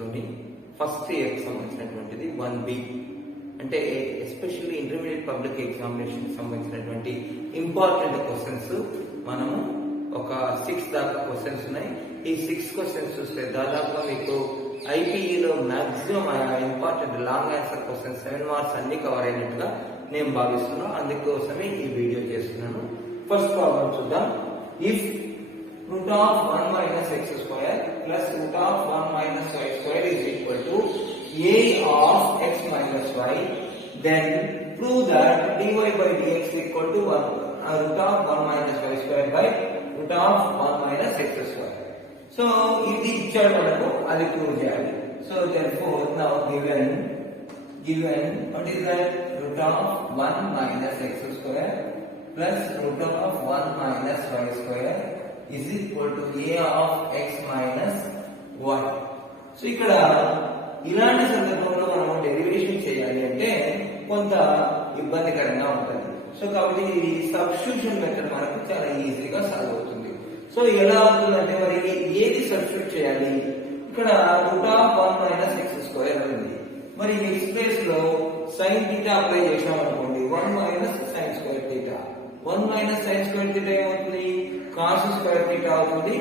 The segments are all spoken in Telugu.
లోని ఫస్ట్ ఇయర్ సంబంధించినటువంటిది 1B. అంటే ఎస్పెషల్లీ ఇంటర్మీడియట్ పబ్లిక్ ఎగ్జామినేషన్ సంబంధించినటువంటి ఇంపార్టెంట్ క్వశ్చన్స్ మనము ఒక 6 దాకా క్వశ్చన్స్ ఉన్నాయి. ఈ 6 క్వశ్చన్స్ చూస్తే దాదాపుగా మీకు ఐపీఈలో maximum important long answer questions 7 marks అన్ని కవర్ అయినట్టుగా నేను భావిస్తున్నాను. అందుకోసమే ఈ వీడియో చేస్తున్నాను. ఫస్ట్ ప్రాబ్లం చూద్దాం. If root of 1 minus x square plus root of 1 minus y square is equal to a of x minus y, then prove that dy by dx is equal to 1 root of 1 minus y square by root of 1 minus x square. So ఇది ఇచ్చాడు మనకు, అది ప్రూవ్ చేయాలి. So therefore now given what is that, root of 1 minus x square plus root of 1 minus y square is equal to a of x minus y. So ఇక్కడ ఇలాంటి సందర్భంలో మనం డెరివేషన్ చేయాలి అంటే కొంత ఇబ్బందికరంగా ఉంటుంది. సో కాబట్టి ఇది సబ్స్టిట్యూషన్ మెథడ్ మనకు చాలా ఈజీగా సాల్వ్ అవుతుంది. సో ఎలా అవుతుందంటే మరి ఏది సబ్స్టిట్యూట్ చేయాలి? ఇక్కడ route of 1 minus X square ఉంది. మరి ఎక్స్ ప్లేస్ లో సైన్ థీటా అప్లై చేసాం అనుకోండి, 1 minus sine square theta. 1 minus sine square theta ఏమవుతుంది? కాస్ స్క్వేర్ థీటా అవుతుంది.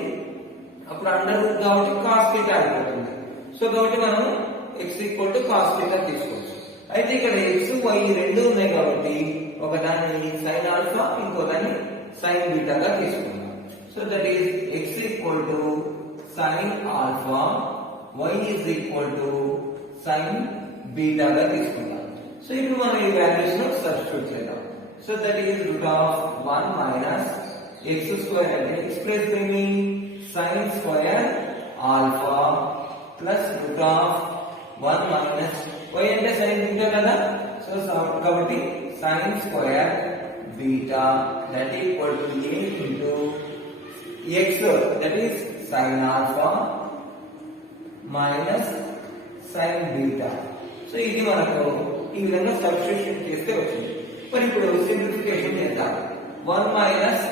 అప్పుడు అండర్ రూట్ కాబట్టి కాస్ థీటా అయిపోతుంది. సో కాబట్టి మనం x equal to cos theta తీసుకోవచ్చు. అయితే ఇక్కడ x y రెండు ఉన్నాయి కాబట్టి ఒక దాన్ని సైన్ ఆల్ఫా, ఇంకో దాన్ని సైన్ బీటాగా తీసుకుందాం. So that is x equal to sine alpha, y is equal to sine బీటాగా తీసుకుందాం. సో ఇప్పుడు మనం ఈ వాల్యూస్ ను సబ్స్టిట్యూట్ చేద్దాం. So that is root of 1 minus x square అంటే x ప్లస్ ఏమి, sine square alpha plus root of 1 minus y అంటే సైన్ బీటా కదా. సో కాబట్టి sine square beta that equal to a into x that is sine alpha minus sine beta. So ఇది మనకు ఈ విధంగా సబ్స్టిట్యూషన్ చేస్తే వచ్చింది. మరి ఇప్పుడు సింప్లిఫికేషన్ చేద్దాం. 1 minus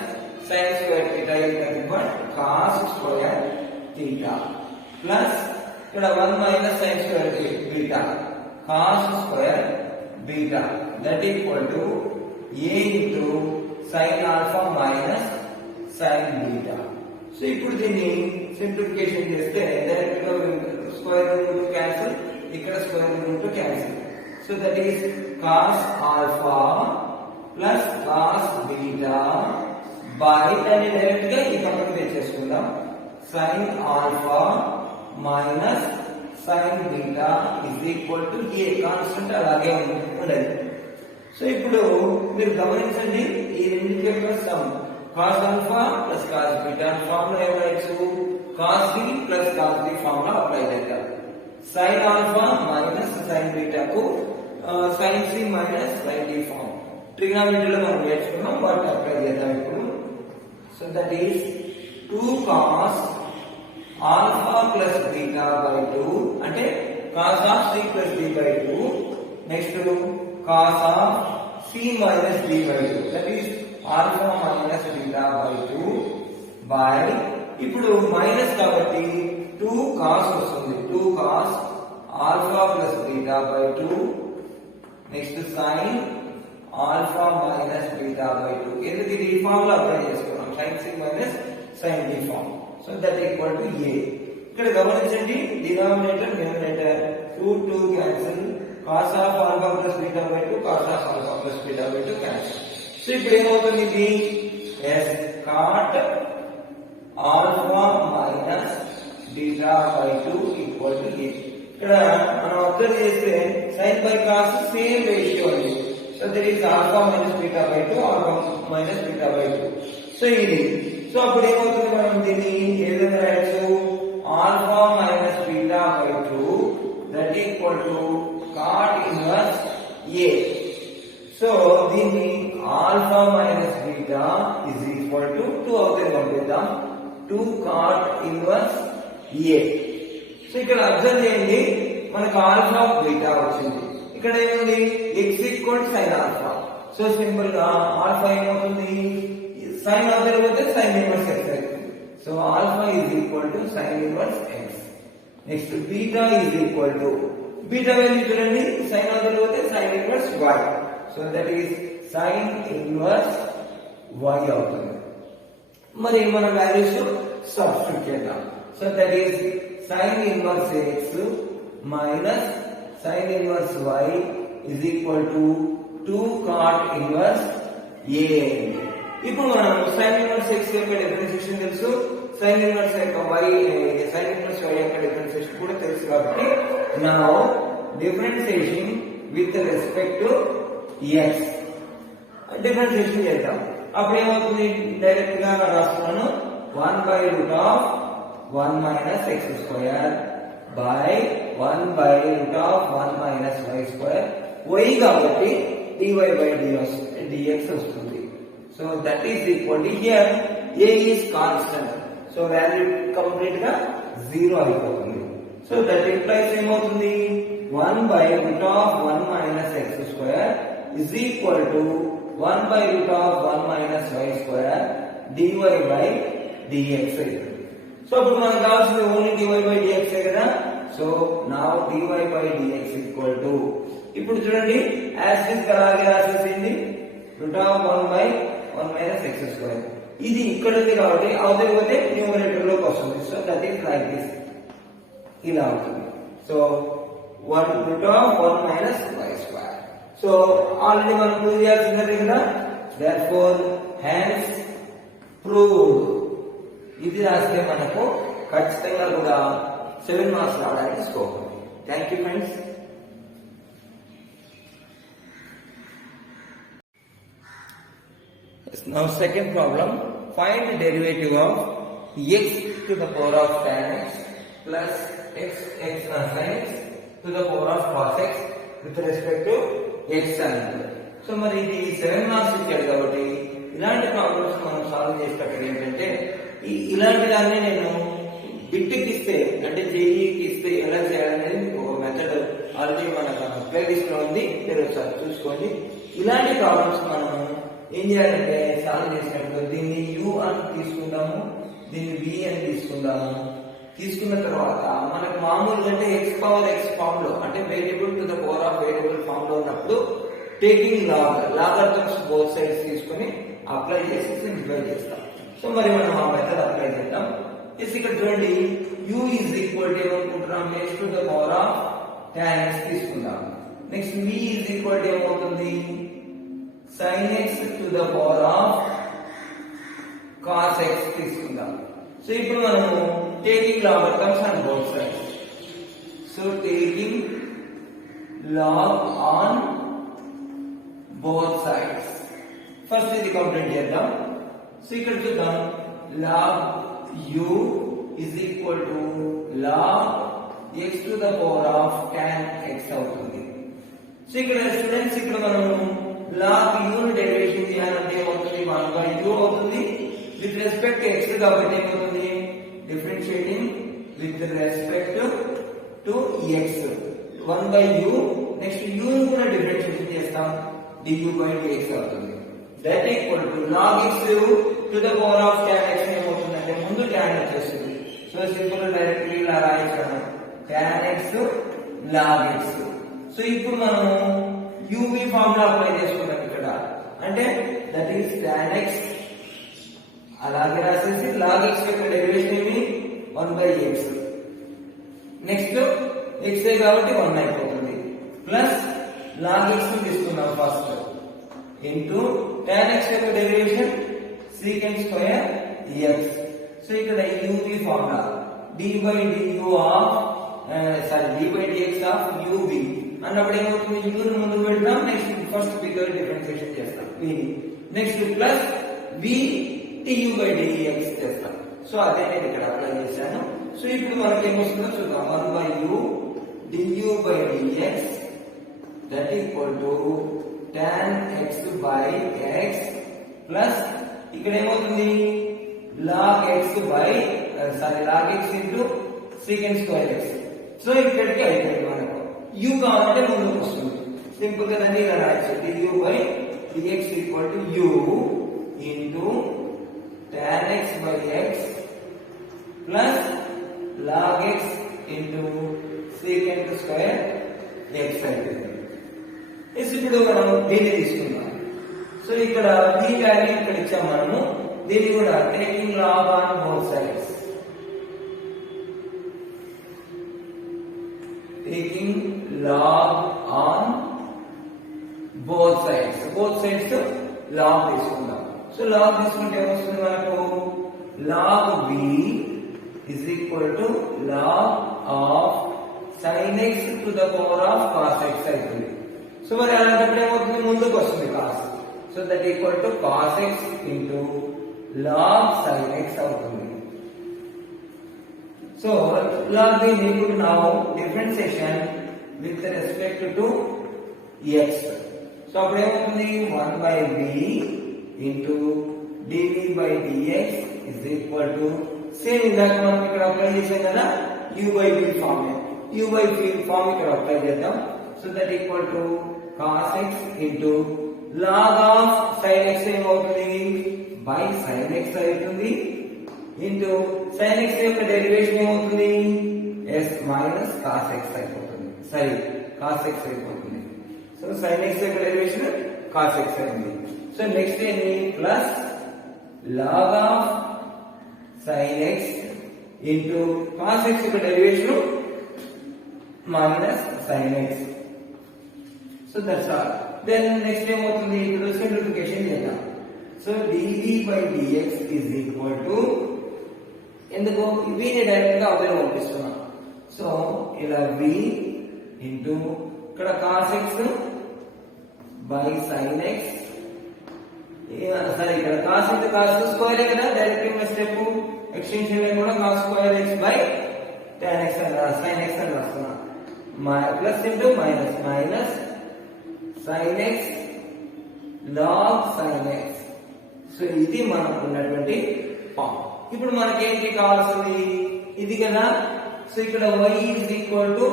sin square theta is nothing but cos square theta plus ఇక్కడ 1 minus sin square beta cos square beta that equal to a into sin alpha minus sin beta. So ఇప్పుడు దీన్ని సింప్లిఫికేషన్ చేస్తే డైరెక్ట్ గా స్క్వేర్ రూట్ క్యాన్సిల్, ఇక్కడ square root cancel. So that is cos alpha plus cos beta by దాన్ని డైరెక్ట్ గా ఈ పక్కకు తెచ్చేసుకుందాం. Sine alpha minus sine beta is equal to a constant అలాగే ఉండదు. సో ఇప్పుడు మీరు గమనించండి, ఈ రెండింటి యొక్క sum cos alpha plus cos beta formula ఏమైనా cos B plus cos B formula apply చేద్దాం. సైన్ ఆల్ఫా మైనస్ సైన్ బీటాకు sine C minus sine D form ట్రిగ్నామెట్రీలో మనం నేర్చుకున్నాం, వాటిని అప్లై చేద్దాం ఇప్పుడు. So that is 2 cos alpha plus beta by 2 అంటే cos of c plus d by 2, next cos of c minus d by 2 that is alpha minus beta by 2 by ఇప్పుడు మైనస్ కాబట్టి 2 cos వస్తుంది, 2 cos alpha plus beta by 2, next sin alpha minus beta by 2. ఎందుకు ఇది ఈ ఫార్ములా అప్లై చేసుకున్నాం, sin c minus sin d form. So that equal to a. ఇక్కడ గమనించండి, denominator numerator 2 cancel, cos of alpha plus beta by 2 cos of alpha plus beta by 2 cancel. So ఇప్పుడు ఏమవుతుంది, ఇది s cot alpha minus beta by 2 equal to a. ఇక్కడ మనం అబ్జర్వ్ చేస్తే sin by cos same ratio ఉంది. So there is alpha minus beta by 2, alpha minus beta by 2. So ఇది, సో అప్పుడు ఏమవుతుంది, మనం దీన్ని ఏ విధంగా రాయొచ్చు, alpha minus beta by 2 that equal to cot inverse a. So దీన్ని alpha minus beta is equal to 2 అవుతుంది పంపిద్దాం, 2 cot inverse a. సో ఇక్కడ అబ్జర్వ్ చేయండి, మనకు ఆల్ఫా బీటా వచ్చింది. ఇక్కడ ఏముంది, x equal sine alpha. So simple గా ఆల్ఫా ఏమవుతుంది, సైన్ ఆల్ఫా పోతే సైన్ ఇన్వర్స్ x అవుతుంది. So alpha is equal to sine inverse x. Next beta is equal to beta value చూడండి సైన్ అవతల పోతే sine inverse y. So that is sine inverse y అవుతుంది. మరి మన వాల్యూస్ సబ్స్టిట్యూట్ చేద్దాం. So that is sine inverse x minus sine inverse y is equal to 2 cot inverse a. ఇప్పుడు మనం సైన్ ఇన్వర్స్ x యొక్క డిఫరెన్షియేషన్ తెలుసు, సైన్ ఇన్వర్స్ యొక్క y సైన్ ఇన్వర్స్ y యొక్క డిఫరెన్షియేషన్ కూడా తెలుసు కాబట్టి now differentiation with respect to x differentiation చేద్దాం. అప్పుడు ఏమవుతుంది డైరెక్ట్ గా రాస్తున్నాను 1/√1 minus x square by 1/√1 minus y square. y కాబట్టి dy/dx వస్తుంది. So that is equal to here a is constant. So value complete గా 0 అయిపోతుంది. సో దట్ ఇంప్లైస్ ఏమవుతుంది 1/√1 minus x square is equal to 1/√1 minus y square dy/dx. So ఇప్పుడు మనకు కావాల్సింది ఓన్లీ dy/dx కదా. So now dy/dx equal to ఇప్పుడు చూడండి యాజ్ ఇట్ అలాగే రాసేసింది √1/1 మైనస్ x స్క్వేర్. ఇది ఇక్కడ ఉంది కాబట్టి అవతల పోతే న్యూమరేటర్ లోకి వస్తుంది. So that is like this ఇలా అవుతుంది. So 1√1 minus y square. So already మనం ప్రూవ్ చేయాల్సిందే కదా. Therefore hence proved. ఇది రాస్తే మనకు ఖచ్చితంగా కూడా 7 మార్క్స్ రావడానికి స్కోప్ ఉంది. Thank you friends. Now second problem, find the derivative of x to the power of tan x plus x sin x to the power of cos x with respect to x అనేది. సో మరి ఇది 7 మార్క్స్ ఇచ్చాడు కాబట్టి ఇలాంటి ప్రాబ్లమ్స్ మనం సాల్వ్ చేసేటప్పుడు ఏంటంటే ఇలాంటి దాన్ని నేను బిట్కి ఇస్తే అంటే జేఈకి ఇస్తే ఎలా చేయాలనేది మీకు ఒక మెథడ్ ఆల్రెడీ మన ప్లేలిస్ట్ లో ఉంది, మీరు ఒకసారి చూసుకోండి. ఇలాంటి ప్రాబ్లమ్స్ మనం ఏం చేయాలంటే సాల్వ్ చేసినప్పుడు దీన్ని u అని తీసుకుందాము, దీన్ని v అని తీసుకుందాము. తీసుకున్న తర్వాత మనకు మామూలుగా అంటే x పవర్ x ఫామ్ లో అంటే variable to the power of variable form లో ఉన్నప్పుడు టేకింగ్ లాగరిథమ్స్ బోత్ సైడ్స్ తీసుకొని అప్లై చేసి సింప్లిఫై చేస్తాం. సో మరి మనం ఆ మెథడ్ అప్లై చేద్దాం. ఇక్కడ చూడండి u ఈజ్ ఈక్వల్ టు ఏమనుకుంటున్నాం x to the power of tan x తీసుకుందాం. Next v is equal to ఏమవుతుంది sin x to the power of cos x తీసుకుందాం. సో ఇప్పుడు మనము taking logarithms on both sides. So taking log on both sides. First ఇది కంప్లీట్ చేద్దాం. సో ఇక్కడ చూద్దాం log u is equal to log x to the power of tan x అవుతుంది. సో ఇక్కడ స్టూడెంట్స్ ఇక్కడ మనము log u ని డెరివేషన్ చేయాలంటే ఏమవుతుంది 1/u అవుతుంది. విత్ రెస్పెక్ట్ టు x కాబట్టి ఏమవుతుంది differentiating with respect to x 1/u. Next u ని కూడా డిఫరెన్షియేషన్ చేస్తాం du/dx అవుతుంది. That equal to log x to the power of tan x ఏమవుతుంది అంటే ముందు tan వచ్చేస్తుంది. సో సింపుల్ డైరెక్ట్లీ ఇలా రాయొచ్చు tan x log x. So ఇప్పుడు మనం uv ఫార్ములా అప్లై చేసుకుందాం ఇక్కడ. అంటే దట్ ఈస్ tan x అలాగే రాసేసి log x యొక్క డెరివేషన్ ఏమి 1/x. నెక్స్ట్ x కాబట్టి 1 అయిపోతుంది ప్లస్ log x తీసుకుందాం ఫస్ట్ ఇంటూ tan x యొక్క derivation secant square x. So ఇక్కడ uv formula d/du of d/dx of uv అన్నప్పుడు ఏమవుతుంది u ని ముందు పెడతాం. నెక్స్ట్ ఫస్ట్ b తో డిఫరెన్షియేషన్ చేస్తాం v ని. నెక్స్ట్ ప్లస్ v du/dx చేస్తాం. సో అదే నేను ఇక్కడ అప్లై చేశాను. సో ఇప్పుడు మనకి ఏమొస్తుందో చూద్దాం 1/u du/dx that equal to tan x/x plus ఇక్కడ ఏమవుతుంది log x into secant square x. So ఇక్కడికి అయిపోయింది మనకు. u కావాలంటే ముందుకు వస్తుంది. సింపుల్ గా దాన్ని ఇలా రాయొచ్చు du/dx equal to u into tan x/x plus log x into secant square x అవుతుంది. ఇప్పుడు మనం దీన్ని తీసుకుందాం. సో ఇక్కడ b వాల్యూ ఇక్కడ ఇచ్చాం మనము. దీన్ని కూడా taking log on both sides. Taking log on both sides. Both sides log తీసుకుందాం. సో log తీసుకుంటే ఏమొస్తుంది మనకు? log b is equal to log of sin x to the power of cos x అవుతుంది. సో మరి అలాంటప్పుడు ఏమవుతుంది? ముందుకు వస్తుంది cos. So that equal to cos x into log sin x అవుతుంది. So log b equal to now differentiation with respect to x. So అప్పుడు ఏమవుతుంది? 1 by b into dv by dx is equal to same ఇందాక మనం ఇక్కడ అప్లై చేసాం కదా u by v form. u by v form ఇక్కడ అప్లై చేద్దాం. So that equal to cos x into log of sin x ఏమవుతుంది? by sin x అవుతుంది ఇంటూ sin x యొక్క డెరివేషన్ ఏమవుతుంది? s మైనస్ cos x అయిపోతుంది. సరే cos x అయిపోతుంది. సో sin x యొక్క డెరివేషన్ cos x అయింది. సో నెక్స్ట్ ఏంటి? Plus log of sin x into cos x యొక్క derivation minus sin x. So that's all. Then next ఏమవుతుంది? ఇప్పుడు సింప్లిఫికేషన్ చేద్దాం. So dv by dx is equal to ఎందుకు వీని డైరెక్ట్ గా అవతల పంపిస్తున్నాం. సో ఇలా v ఇంటూ ఇక్కడ cos x by sin x. సరే ఇక్కడ cos into cos స్క్వేర్ కదా, డైరెక్ట్ గా స్టెప్ ఎక్స్టెన్షన్ లో కూడా cos square x by tan x అని sin x అని రాస్తున్నాం. Plus into minus minus sin x log sin x. So ఇది మనకు ఉన్నటువంటి ఫార్మ్. ఇప్పుడు మనకేంటి కావాల్సింది? ఇది కదా. సో ఇక్కడ y is equal to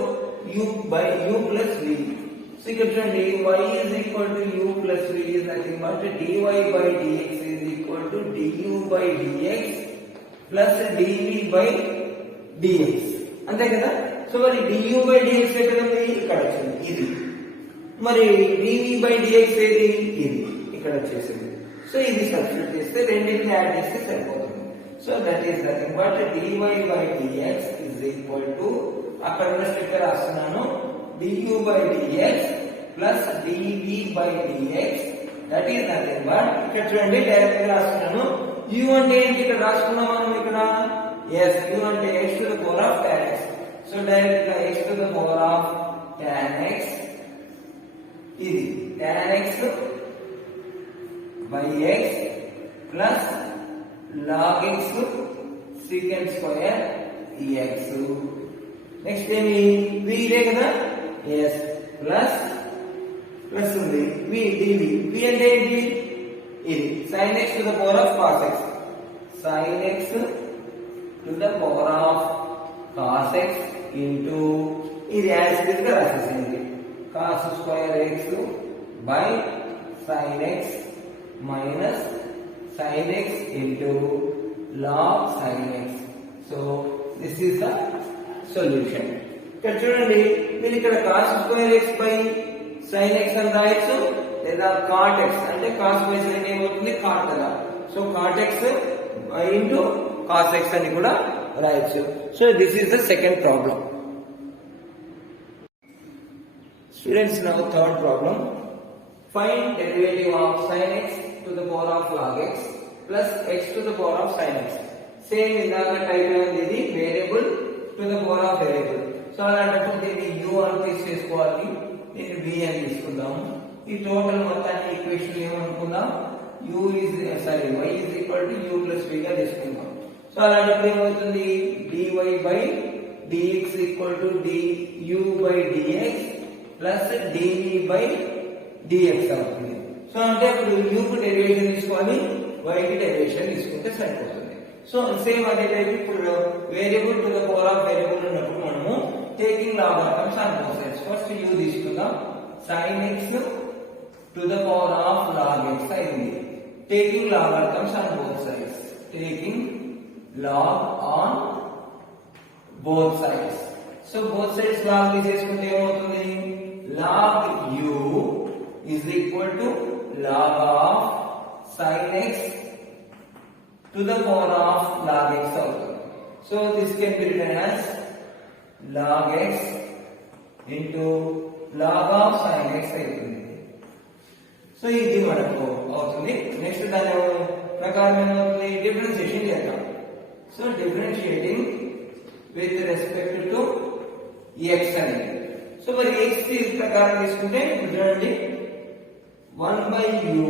u by u plus v. So ఇక్కడ చూడండి y is equal to u plus v is nothing but dy by dx is equal to du by dx plus dv by dx. అంతే కదా. సో మరి du by dx ఎక్కడ ఉంది? ఇక్కడ వచ్చింది ఇది. మరి dv by dx ఏది? ఇది ఇక్కడ వచ్చేసింది. సో ఇది సబ్స్టిట్యూట్ చేస్తే రెండింటిని యాడ్ చేస్తే సరిపోతుంది. So that is nothing but dy by dx is equal to అక్కడ ఉన్న స్టెప్ రాస్తున్నాను du by dx plus dv by dx. That is nothing but ఇక్కడ చూడండి డైరెక్ట్ గా రాస్తున్నాను. u అంటే ఏంటి? ఇక్కడ రాసుకున్నాం మనం ఇక్కడ yes u అంటే x to the power of tan x. So direct గా x to the power of tan x ఇది tan x by x plus log x secant square x. Next ఏమి? v ఇదే కదా. yes ప్లస్ ప్లస్ ఉంది v dv. v అంటే ఏంటి? ఇది sin x to the power of cos x. sin x to the power of cos x into ఇది యాజ్ ఇట్ గా రాసేసింది cos square x by sin x minus sin x into log sin x. So this is the solution. ఇక్కడ చూడండి మీరు ఇక్కడ cos square x by sin x అని రాయొచ్చు లేదా cot x అంటే cos by sin ఏమవుతుంది? cot కదా. So cot x into cos x అని కూడా రాయొచ్చు. So this is the second problem. Students, now third problem. Find derivative of sin x to the power of log x plus x to the power of sin x. Same ఇందాక టైప్ అయింది ఇది variable to the power of variable. So అలాంటప్పుడు దీన్ని u అని తీసేసుకోవాలి, దీన్ని v అని తీసుకుందాము. ఈ టోటల్ మొత్తాన్ని equation ఏమనుకుందాం? y is equal to u plus v గా తీసుకుందాం. సో అలాంటప్పుడు ఏమవుతుంది? dy by dx equal to du by dx plus dv by dx అవుతుంది. సో అంటే ఇప్పుడు u కు డెరివేషన్ తీసుకోవాలి, y కి డెరివేషన్ తీసుకుంటే సరిపోతుంది. సో సేమ్ అదే టైప్ ఇప్పుడు variable to the power of variable ఉన్నప్పుడు మనము taking logarithms on both sides. First u తీసుకుందాం. sin x to the power ఆఫ్ log x అయింది. Taking logarithms on both sides. టేకింగ్ log on both sides. So both sides log తీసేసుకుంటే ఏమవుతుంది log u is equal to log of sin x to the power of log x అవుతుంది. So this can be written as log x into log of sin x అవుతుంది. సో ఇది మనకు అవుతుంది. నెక్స్ట్ దాని ప్రకారం ఏమవుతుంది డిఫరెన్షియేషన్ చేద్దాం. So differentiating with respect to x అనేది. సో మరి x ప్రకారం తీసుకుంటే చూడండి 1/u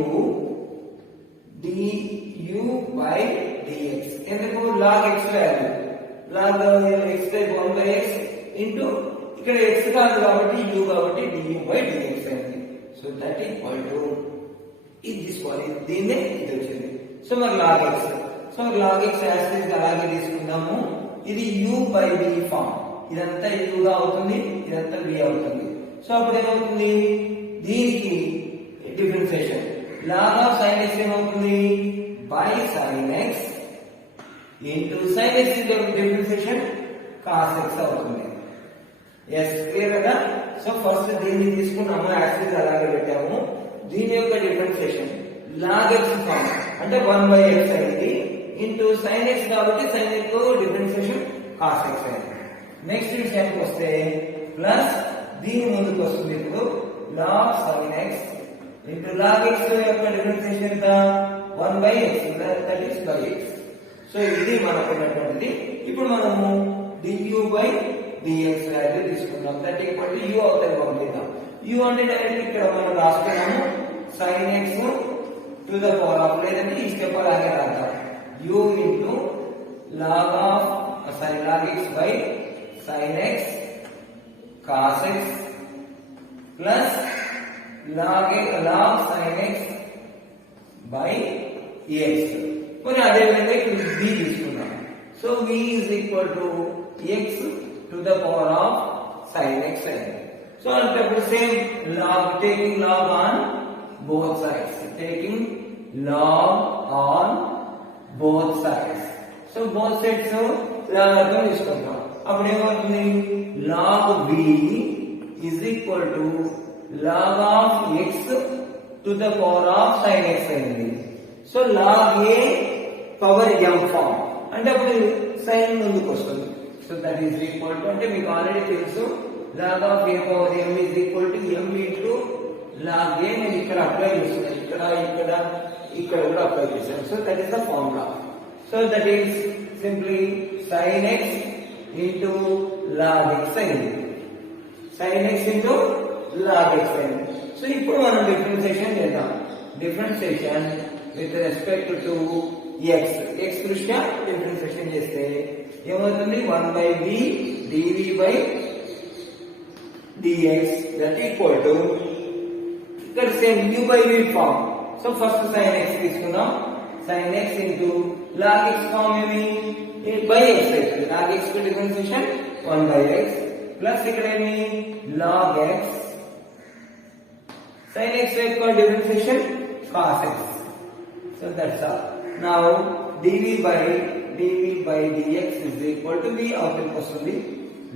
du by dx. ఎందుకు log x value log x by 1/x into ఇక్కడ x కాదు కాబట్టి u కాబట్టి du by dx అయింది. సో దట్ ఈక్వల్ టు ఇది తీసుకోవాలి దీన్నే ఇది వచ్చింది. సో మరి log x so log x acid అలాగే తీసుకుందాము. ఇది u by v ఫామ్ ఇదంతా u గా అవుతుంది ఇదంతా v అవుతుంది. సో అప్పుడు ఏమవుతుంది దీనికి differentiation log of sin x ఏమవుతుంది by sin x into sin x differentiation cos x అవుతుంది. ఎస్ క్లియర్ కదా. సో ఫస్ట్ దీన్ని తీసుకున్నాము యాసిడ్ అలాగే పెట్టాము. దీని యొక్క డిఫరెన్షియేషన్ log x ఫామ్ అంటే 1/x అయింది ఇంటూ sin x కాబట్టి sin x differentiation cos x అయింది. నెక్స్ట్ విషయానికి వస్తే ప్లస్ దీని ముందుకు వస్తుంది ఇప్పుడు log sin x into log x యొక్క డిఫరెన్షియేషన్ ఎంత 1/x that is by x. So ఇది మనకు ఉన్నటువంటిది. ఇప్పుడు మనము du by dx వాల్యూ తీసుకుందాం. దట్ ఈక్వల్ టు u అవుతుంది పంపిద్దాం. u అంటే డైరెక్ట్ ఇక్కడ మనం రాస్తున్నాము sin x to the power of లేదంటే ఈ స్టెప్ అలాగే రాద్దాం u into log of log x by sin x cos x plus log sin x by x. మరి అదే విధంగా ఇక్కడ v తీసుకున్నాం. So v is equal to x to the power of sin x అయింది. సో అంటే same log taking log on both sides so both sides లాగా తీసుకుంటాం. అప్పుడు ఏమవుతుంది log v is equal to log of x to the power of sin x అయింది. So log a power m form అంటే అప్పుడు సైన్ ముందుకు వస్తుంది. So that is equal to అంటే మీకు ఆల్రెడీ తెలుసు log of a power m is equal to m into log a. నేను ఇక్కడ అప్లై చేస్తున్నాను ఇక్కడ కూడా అప్లై చేశాను. So that is the formula. So that is simply sin x into log x అయింది. sin x into log x అయింది. సో ఇప్పుడు మనం డిఫరెన్షియేషన్ చేద్దాం. Differentiation with respect to x దృష్ట్యా డిఫరెన్షియేషన్ చేస్తే ఏమవుతుంది 1/v dv by dx that equal to ఇక్కడ same u by v form. So first sin x తీసుకుందాం. sin x into log x form ఏమి by x అవుతుంది. log x కి డిఫరెన్షియేషన్ 1/x ప్లస్ ఇక్కడ ఏమి log x sin x యొక్క differentiation cos x. So that's all. Now dv by dx is equal to v అవుతుంది వస్తుంది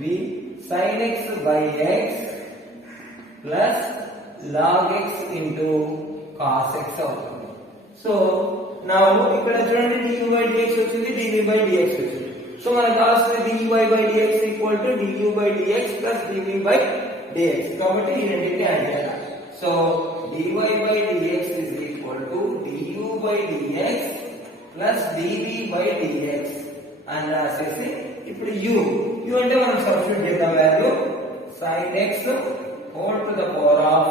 v sin x by x plus log x into cos x అవుతుంది. సో now ఇక్కడ చూడండి du by dx వచ్చింది dv by dx వచ్చింది. సో మనకు కావాల్సిన dy by dx equal to du by dx plus dv by dx కాబట్టి ఈ రెండింటిని యాడ్ చేయాలి. So dy by dx is equal to du by dx plus dv by dx అని రాసేసి ఇప్పుడు u అంటే మనం సబ్స్టిట్యూట్ చేద్దాం value sin x whole to the power of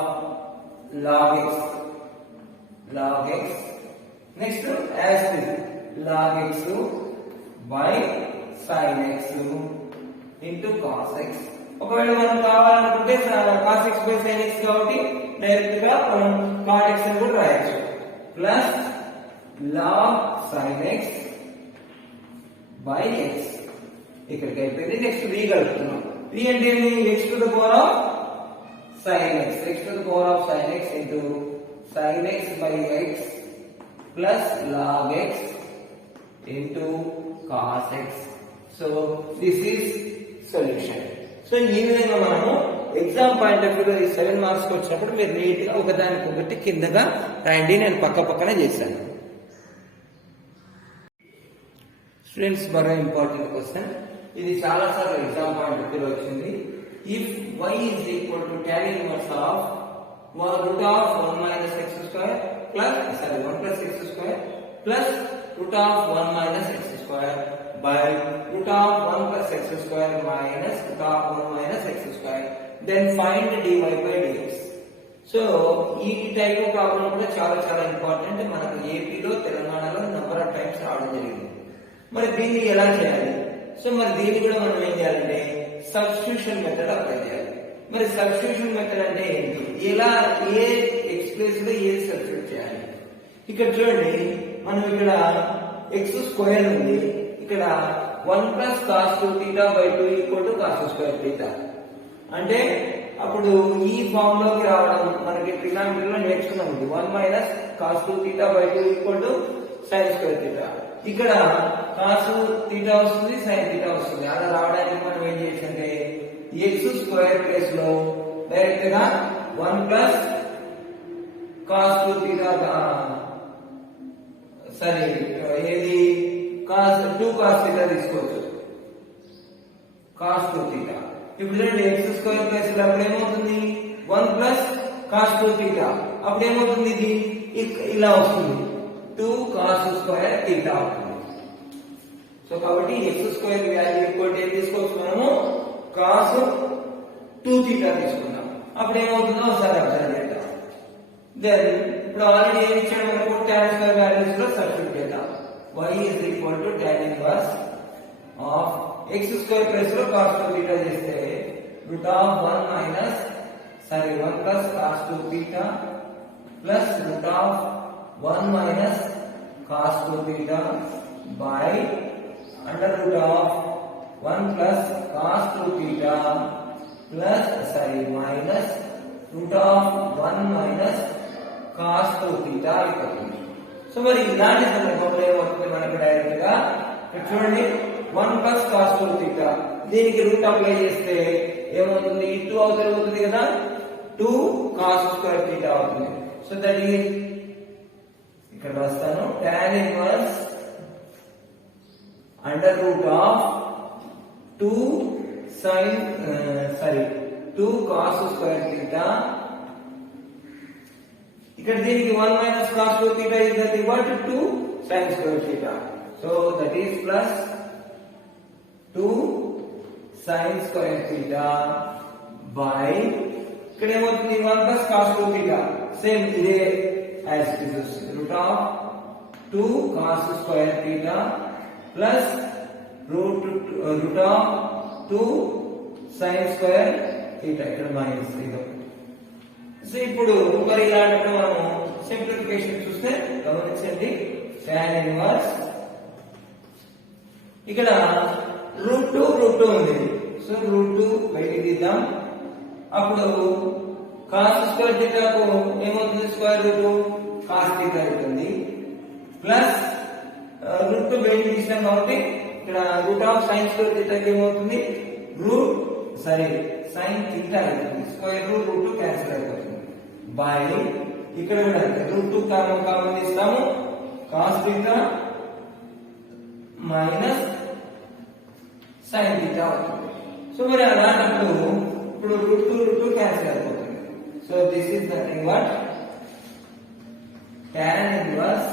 log x next as log x by sin x into cos x. ఒకవేళ మనం కావాలనుకుంటే cos x by sin x కాబట్టి డైరెక్ట్ గా మనం cot x అని కూడా రాయొచ్చు plus log sin x by x ఇక్కడికి అయిపోయింది. Next v కలుపుతున్నాం. v అంటే ఏంటి x to the power of sin x into sin x by x plus log x into cos x. So this is solution. So ఈ విధంగా మనము exam point of view 7 marks వచ్చినప్పుడు మీరు నీట్ గా ఒకదానికొకటి కిందగా రాయండి. నేను పక్కనే చేశాను. స్టూడెంట్స్, మరో ఇంపార్టెంట్ క్వశ్చన్. ఇది చాలా సార్లు ఎగ్జామ్ పాయింట్ ఆఫ్ వ్యూ వచ్చింది. If y is equal to tan inverse of root of 1 minus x square plus 1 plus x square plus root of 1 minus x square by root of 1 plus x square minus root of 1 minus x square, then find dy by dx. So ఈ టైప్ ఆఫ్ ప్రాబ్లం కూడా చాలా ఇంపార్టెంట్. మనకు ఏపీలో తెలంగాణలో నెంబర్ ఆఫ్ టైమ్స్ రావడం జరిగింది. మరి దీన్ని ఎలా చేయాలి? సో మరి దీన్ని కూడా మనం ఏం చేయాలంటే సబ్స్టిట్యూషన్ మెథడ్ అప్లై చేయాలి. మరి సబ్స్టిట్యూషన్ మెథడ్ అంటే ఏంటి? ఎలా ఏ ఎక్స్ ప్లేస్ లో ఏ సబ్స్టిట్యూట్ చేయాలి? ఇక్కడ చూడండి, మనం ఇక్కడ ఎక్స్ స్క్వేర్ ఉంది, ఇక్కడ 1 plus cos 2 theta by 2 equal to cos square theta. అంటే అప్పుడు ఈ ఫార్మ్ లోకి రావడం మనకి ట్రిగ్నామెట్రీలో నేర్చుకున్నాం. 1 minus cos 2 theta by 2 equal to sin square theta. ఇక్కడ cos theta వస్తుంది, sin theta వస్తుంది. అలా రావడానికి మనం ఏం చేయాలంటే ఎక్స్ స్క్వేర్ ప్లేస్ లో డైరెక్ట్ గా 1 plus cos 2 theta సరే ఏది2 cos theta తీసుకోవచ్చు. cos 2 theta ఇప్పుడు చూడండి, ఎక్స్ స్క్వేర్ ప్లేస్ లో అప్పుడు ఏమవుతుంది 1 plus cos 2 theta. అప్పుడు ఏమవుతుంది, ఇది ఇలా వస్తుంది 2 cos square theta అవుతుంది. సో కాబట్టి X square value equal to ఏం తీసుకోవచ్చు మనము cos 2 theta తీసుకుందాం. అప్పుడు ఏమవుతుందో ఒకసారి అబ్జర్వ్ చేద్దాం. దెన్ ఇప్పుడు ఆల్రెడీ ఏం ఇచ్చాడు మనకు tan స్క్వేర్ వాల్యూస్ లో సబ్స్టిట్యూట్ చేద్దాం. y is equal to tan inverse of x square plus లో cos 2 theta చేస్తే root of 1 minus 1 plus cos 2 theta plus root of 1 minus cos 2 theta by under root of 1 plus cos 2 theta plus minus root of 1 minus cos 2 theta అయిపోతుంది. సో మరి ఇలాంటి సందర్భంలో ఏమవుతుంది మనకు డైరెక్ట్ గా చూడండి 1 plus cos 2 theta దీనికి రూట్ అప్లై చేస్తే ఏమవుతుంది 2 అవుతుంది కదా, 2 cos square theta అవుతుంది. సో దట్ ఈస్ ఇక్కడ రాస్తాను tan inverse under root of 2 cos square theta. ఇక్కడ దీనికి 1 minus cos 2 theta is nothing but 2 sin square theta. So that is plus 2 sin square theta by ఇక్కడ ఏమవుతుంది 1 plus cos 2 theta సేమ్ ఇదే as it is root of 2 cos square theta plus root of 2 sin square theta ఇక్కడ మైనస్ ఇది. సో ఇప్పుడు మరి ఇలాంటప్పుడు మనము సింప్లిఫికేషన్ చూస్తే గమనించండి tan ఇన్వర్స్ ఇక్కడ రూట్ 2 ఉంది. సో రూట్ 2 బయటికి తీద్దాం. అప్పుడు cos స్క్వేర్ థీటాకు ఏమవుతుంది స్క్వేర్ రూట్ cos థీటా అవుతుంది ప్లస్ రూట్ 2 బయటికి తీసాం కాబట్టి ఇక్కడ రూట్ ఆఫ్ sin స్క్వేర్ థీటాకి ఏమవుతుంది sin థీటా అవుతుంది. స్క్వేర్ రూట్ 2 క్యాన్సిల్ అయిపోతుంది బై ఇక్కడ కూడా రూట్ 2 కామన్ ఇస్తాము cos theta minus sin theta అవుతుంది. సో మరి అలాంటప్పుడు ఇప్పుడు రూట్ 2 క్యాన్సిల్ అయిపోతుంది. So this is nothing but tan inverse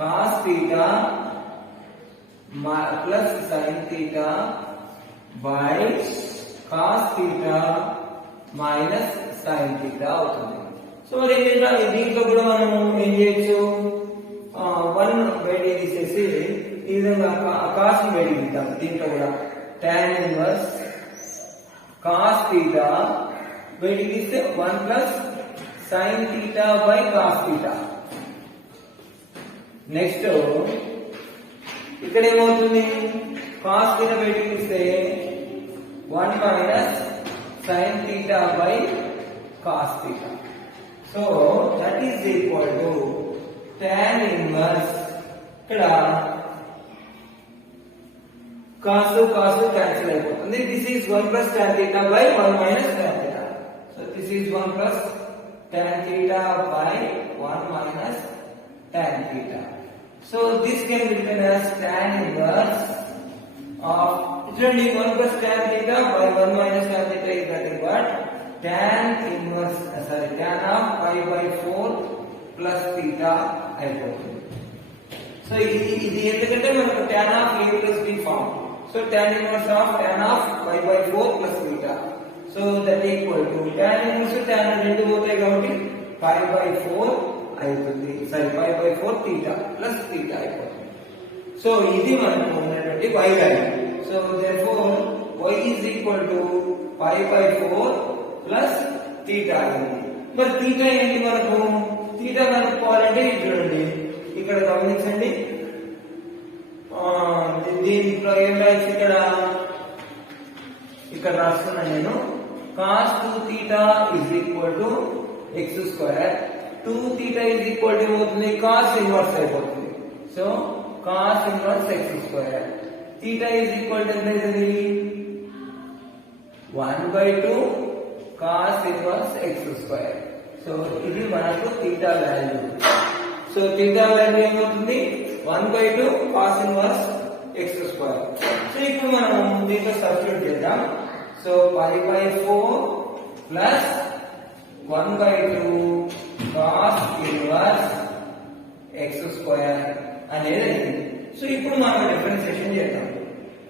cos theta plus sin theta by cos theta minus sin theta అవుతుంది. సో మరి దీంట్లో కూడా మనం ఏం చేయొచ్చు 1 బయటికి తీసేసి ఈ విధంగా కాస్ ని బయటికి తీద్దాం. దీంట్లో కూడా tan ఇన్వర్స్ cos థీటా బయటికి తీస్తే 1 plus sin theta by cos theta. Next ఇక్కడ ఏమవుతుంది cos థీటా బయటికి తీస్తే 1 minus sin theta by cos theta. So that is equal to tan inverse ఇక్కడ cos cancel అయిపోతుంది. This is 1 plus tan theta by 1 minus tan theta. So this is 1 plus tan theta by 1 minus tan theta. So this can be written as tan inverse of 1 plus tan theta by 1 minus tan theta is nothing but tan of pi by 4 plus theta అయిపోతుంది. సో ఇది ఎందుకంటే మనకు tan of a plus b form. So tan inverse of tan of pi by 4 plus theta. So that equal to tan inverse tan రెండు పోతాయి కాబట్టి pi by 4 అవుతుంది. pi by 4 theta plus theta అయిపోతుంది. సో ఇది మనకు ఉన్నటువంటి y value. So therefore y is equal to pi by 4 plus theta అయింది. మరి theta ఏంటి మనకు? theta కనుక్కోవాలంటే చూడండి ఇక్కడ గమనించండి. దీంట్లో ఏం రాయొచ్చు ఇక్కడ రాస్తున్నా నేను cos 2 theta is equal to x square. 2 theta is equal to ఏమవుతుంది? cos inverse అయిపోతుంది. So cos inverse x square. theta is equal to ఎంత అవుతుంది? 1/2 cos inverse x square. So ఇది మనకు theta value. So theta value ఏమవుతుంది? 1/2 cos inverse x square. So ఇప్పుడు మనం దీంట్లో సబ్స్టిట్యూట్ చేద్దాం. So pi by 4 plus 1/2 cos inverse x square అనేది అయింది. సో ఇప్పుడు మనం డిఫరెన్షియేషన్ చేద్దాం.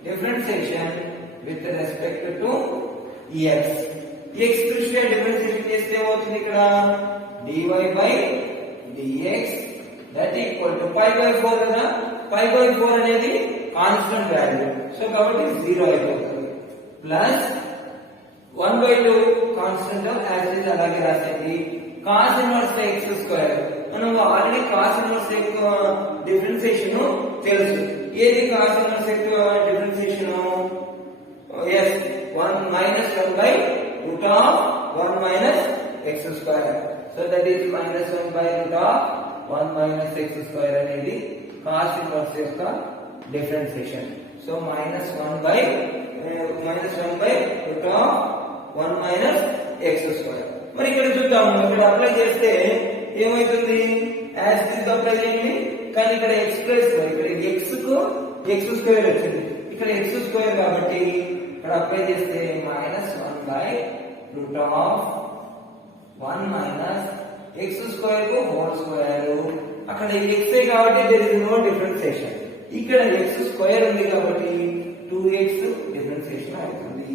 Differentiation with respect to x. x దృష్ట్యా డిఫరెన్షియేషన్ చేస్తే ఏమవుతుంది? ఇక్కడ dy by dx that equal to pi by 4 కదా. pi by 4 అనేది కాన్స్టెంట్ వాల్యూ. సో కాబట్టి 0 అయిపోతుంది. Plus 1/2 constant as it is అలాగే రాసేది. cos ఇన్వర్స్ x స్క్వేర్ మనం already cos inverse x differentiation తెలుసు. ఏది cos inverse x differentiation? yes 1 minus 1 by root of 1 minus x square. So that is minus 1 by root of 1 minus x square అనేది cos ఇన్వర్స్ యొక్క differentiation. So minus 1 by root of 1 minus x square. మరి ఇక్కడ చూద్దాం. ఇక్కడ అప్లై చేస్తే ఏమవుతుంది? యాజ్ ఇట్ ఈజ్ అప్లై చేయండి. కానీ ఇక్కడ x ప్లస్ ఇక్కడ x కు x స్క్వేర్ వచ్చింది. ఇక్కడ x స్క్వేర్ కాబట్టి ఇక్కడ అప్లై చేస్తే minus 1 by root of 1 minus x square కు హోల్ స్క్వేర్. అక్కడ x కాబట్టి there is no differentiation. ఇక్కడ x స్క్వేర్ ఉంది కాబట్టి 2x డిఫరెన్షియేషన్ అవుతుంది.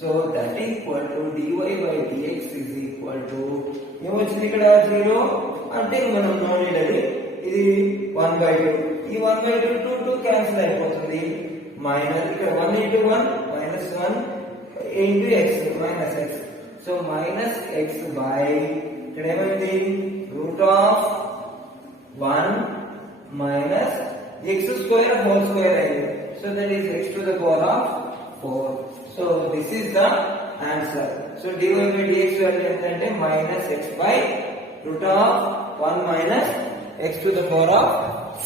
So that equal to dy by dx is equal to ఏమొచ్చింది? ఇక్కడ 0 అంటే మనం నోడెడ్ అది. ఇది 1/2. ఈ 1/2 2 క్యాన్సిల్ అయిపోతుంది. మైనస్ ఇక్కడ 1 into 1 minus 1 into x minus x. So minus x by ఇక్కడ ఏమైంది? root of 1 minus x square whole square అయింది. So that is x to the power of 4. So this is the answer. So dy by dx value ఎంతంటే minus x by root of 1 minus x to the power of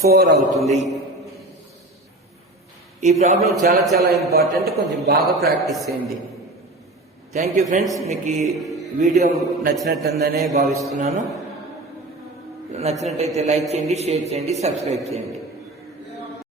4 అవుతుంది. ఈ ప్రాబ్లం చాలా చాలా ఇంపార్టెంట్. కొంచెం బాగా ప్రాక్టీస్ చేయండి. Thank you friends. మీకు ఈ వీడియో నచ్చినట్టుందనే భావిస్తున్నాను. నచ్చినట్టయితే లైక్ చేయండి, షేర్ చేయండి, సబ్స్క్రైబ్ చేయండి.